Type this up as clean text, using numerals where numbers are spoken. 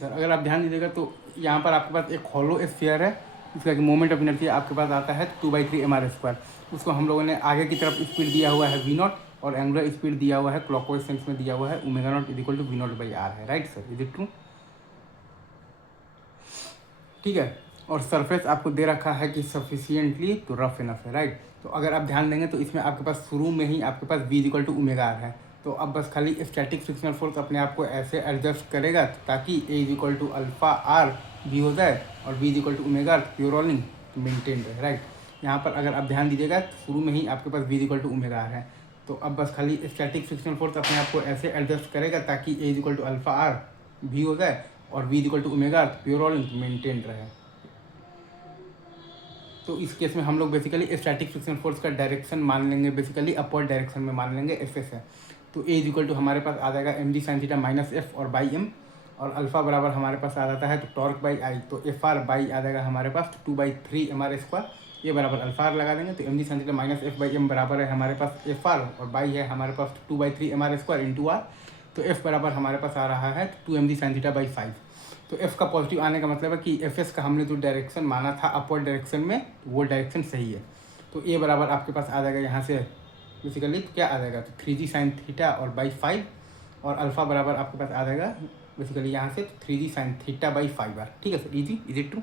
Sir अगर आप ध्यान दीजिएगा तो यहाँ पर आपके पास एक हॉलो स्फीयर है, इसका मोमेंट ऑफ इनर्शिया आपके पास आता है 2/3 mr²। उसको हम लोगों ने आगे की तरफ स्पीड दिया हुआ है v0 और एंगुलर स्पीड दिया हुआ है क्लॉकवाइज सेंस में दिया हुआ है ω0 = v0/r है। Right sir, is it true? ठीक है। और सरफेस आपको दे रखा है कि सफिशियंटली तो रफ इनफ है। राइट, तो अगर आप ध्यान देंगे तो इसमें आपके पास शुरू में ही आपके पास v = ω/r है। तो अब बस खाली स्टैटिक फ्रिक्शनल फोर्स अपने आप को ऐसे एडजस्ट करेगा ताकि a = α/r भी हो जाए और v = ω/r pure rolling maintain रहे। राइट, यहाँ पर अगर आप ध्यान दीजिएगा शुरू में ही आपके पास v = ω/r है। तो अब बस खाली स्टैटिक फ्रिक्शनल फोर्स अपने आप को ऐसे एडजस्ट करेगा ताकि a = α/r भी हो जाए और v = ω/r pure rolling maintain रहे। तो इस केस में हम लोग बेसिकली स्टैटिक फ्रिक्शन फोर्स का डायरेक्शन मान लेंगे, बेसिकली अपवर्ड डायरेक्शन में मान लेंगे एफ एस है। तो ए इक्वल टू हमारे पास आ जाएगा mg sin theta minus F और बाई एम, और अल्फा बराबर हमारे पास आ जाता है तो टॉर्क बाई आई, तो एफ आर बाई आ जाएगा हमारे पास 2/3 mr²। ये बराबर अल्फा आर लगा देंगे तो mg sin theta minus F by M बराबर है हमारे पास एफ आर और बाई है हमारे पास 2/3 mr² इंटू आर। तो एफ बराबर हमारे पास आ रहा है 2mg sin थीटा बाई 5। तो एफ का पॉजिटिव आने का मतलब है कि एफ एस का हमने जो डायरेक्शन माना था अपवर्ड डायरेक्शन में, तो वो डायरेक्शन सही है। तो ए बराबर आपके पास आ जाएगा यहाँ से बेसिकली तो क्या आ जाएगा, तो 3g sin थीटा और बाई 5, और अल्फा बराबर आपके पास आ जाएगा बेसिकली यहाँ से 3g sin theta by 5r। ठीक है sir, easy, is it true?